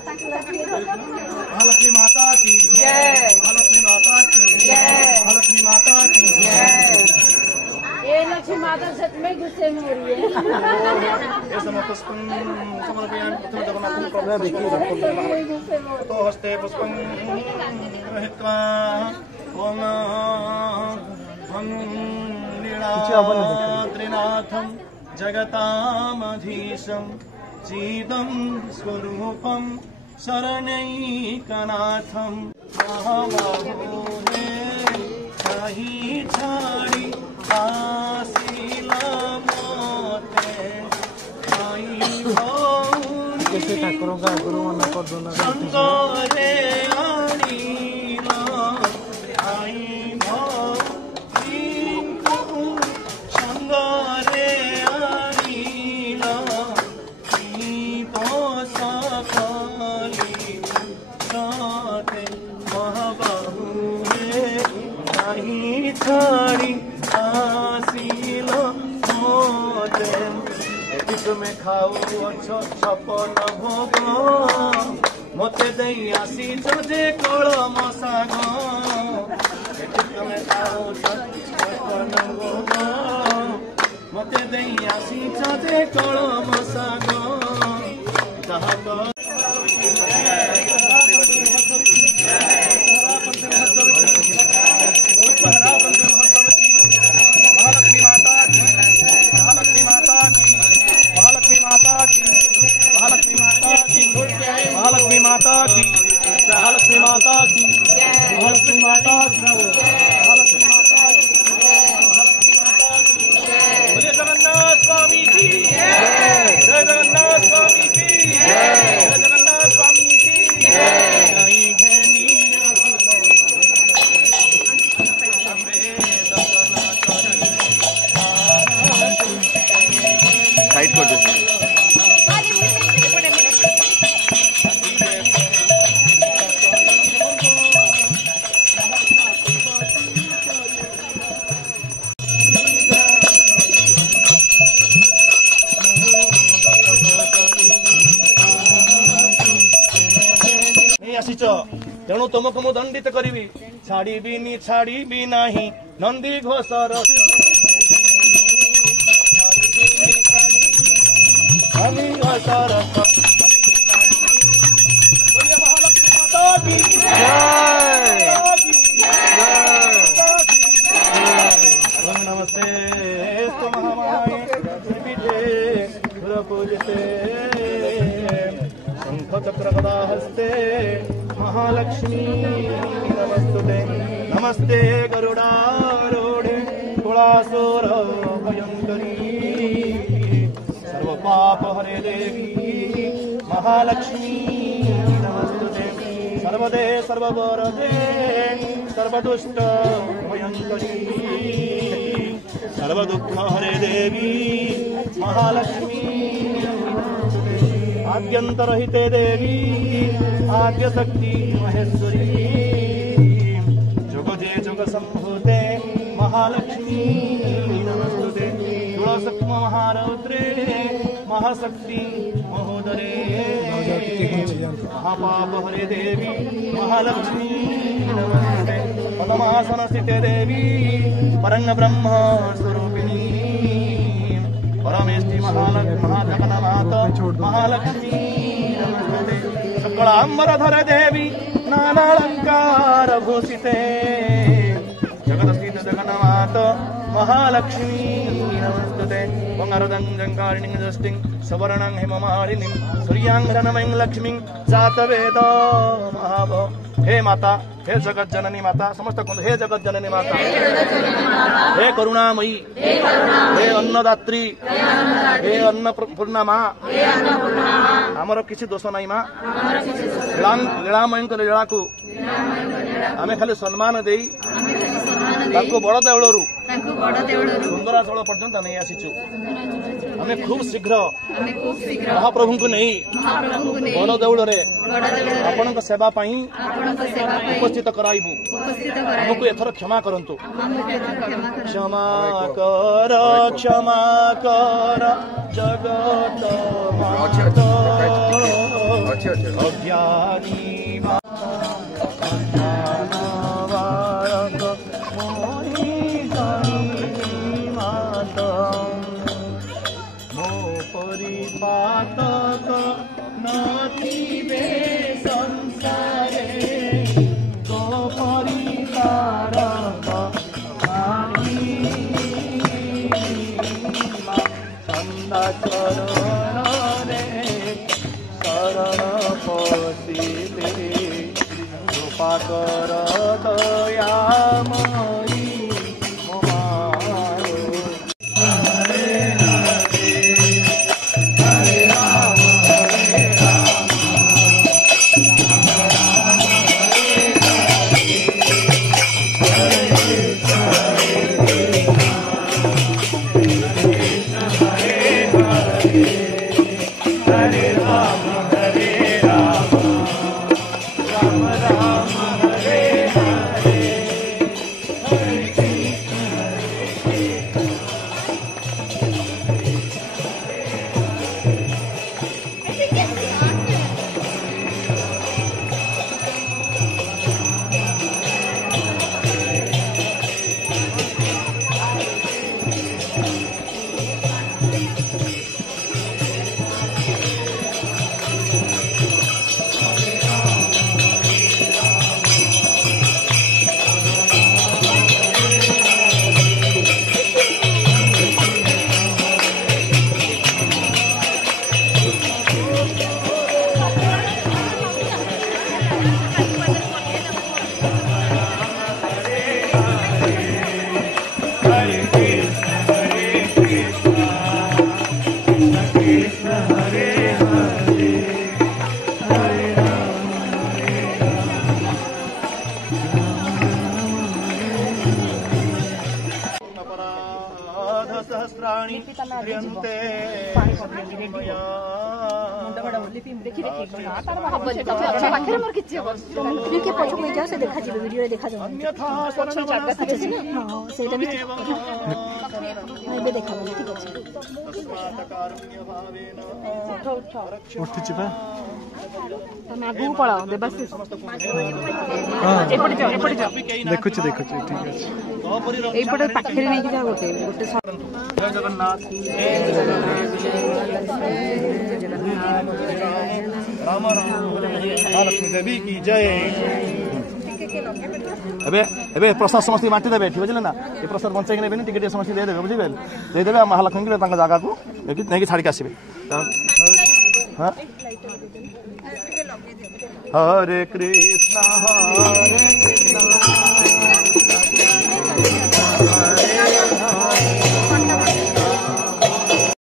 महालक्ष्मी माता की जय। महालक्ष्मी माता की जय। महालक्ष्मी माता की जय। ये लक्ष्मी माता सच में गुस्से में हो रही है। ये समपुष्पं समर्पयामि प्रथम जगन्नाथं प्रभु तो हस्ते पुष्पं गृहीत्वा ओम लीलाद्रिनाथं जगतामधीशं चीदं स्वरूपं शरणैकनाथं महाबाहुने कही छाड़ी आशीला मोते कैसे ठाकुरों का गुरु मन कर दो ना संगरे आनीला आई भाई संगरे आनीला तो सकाली साथे महाबाहु नहीं छाड़ी आसीला मोते तुम्हें खाऊ छपन भोग मते दई आसी जे कोल मसाग तुम्हें खाऊ छपन भोग मते दई आसी जे कोल मसाग महालक्ष्मी माता की महालक्ष्मी माता की महालक्ष्मी माता की महालक्ष्मी माता की महालक्ष्मी माता की महालक्ष्मी माता की महालक्ष्मी माता की महालक्ष्मी माता की बोलिए जगन्नाथ स्वामी की जय जगन्नाथ स्वामी की जय जगन्नाथ स्वामी की साइड कर दीजिए नहीं आसीच तेणु तुमको मु दंडित करी छाड़ी नाही नंदी घोषर बोलिए महालक्ष्मी माता की नमस्ते महामाये पूजते शंख चक्र गदा हस्ते महालक्ष्मी नमस्तुते नमस्ते गरुडारूढे कुलासुर भयंकरी पाप हरे देवी महालक्ष्मी नमस्तुते सर्वदे सर्ववरदे सर्वदुष्ट भयंकरी सर्वदुःख हरे देवी महालक्ष्मी आद्यंतरहिते देवी आद्यशक्ति महेश्वरी जुगजे जुग संभूते महालक्ष्मी नमस्तुते तुलसक्म महारौद्रे महाशक्ति महोदरे महापाप हरे देवी महालक्ष्मी नमस्ते पद्मासन स्थिते देवी परम ब्रह्म स्वरूपिणी परमेष्टि महाजगन्नाथ महालक्ष्मी नमस्ते सकलांबरधर देवी नानालंकार भूषिते जगदस्थित जगन्नाथ महालक्ष्मी नमस्ते बंगारदंकारिणीं दृष्टिं सवर्णं हेममालिनीं सूर्यांगनमयं लक्ष्मीं जातवेद महाभ हे माता हे जगत जननी माता समस्त हे जगत जननी माता हे करुणामयी हे अन्नदात्री हे अन्नपूर्णा माँ आमर किसी दोष नहीं माँ लीलामयी लीला को आमे खाली सम्मान दे बड़ देवलू सुंदराचल पर्यंत नहीं आसीचु आमे खूब शीघ्र महाप्रभु को नहीं बड़ देवल आपण सेवा उपस्थित कराइबु हमको एथर क्षमा करंतु क्षमा कर जगत माता अज्ञानी परिपातक नथिबे संसारे तो परितारक चंदा चरण रे शरण पशिले कृपा कर दयामयी सहस्राणि क्रियन्ते देखुची ठीक अच्छे एपटे पाखरे नहीं जा गोटे गोटे जय जगन्नाथ राम राम महालक्ष्मी देवी की जय। एबे एबे प्रसाद समस्त बांटी देबे ठीक बुझले ना ये प्रसाद बंचाई के नेबे टिकट समस्त दे देबे बुझिबे दे देबे महालक्ष्मी के तांका जागा को नहीं छाड़ी के आसीबे। हां हरे कृष्णा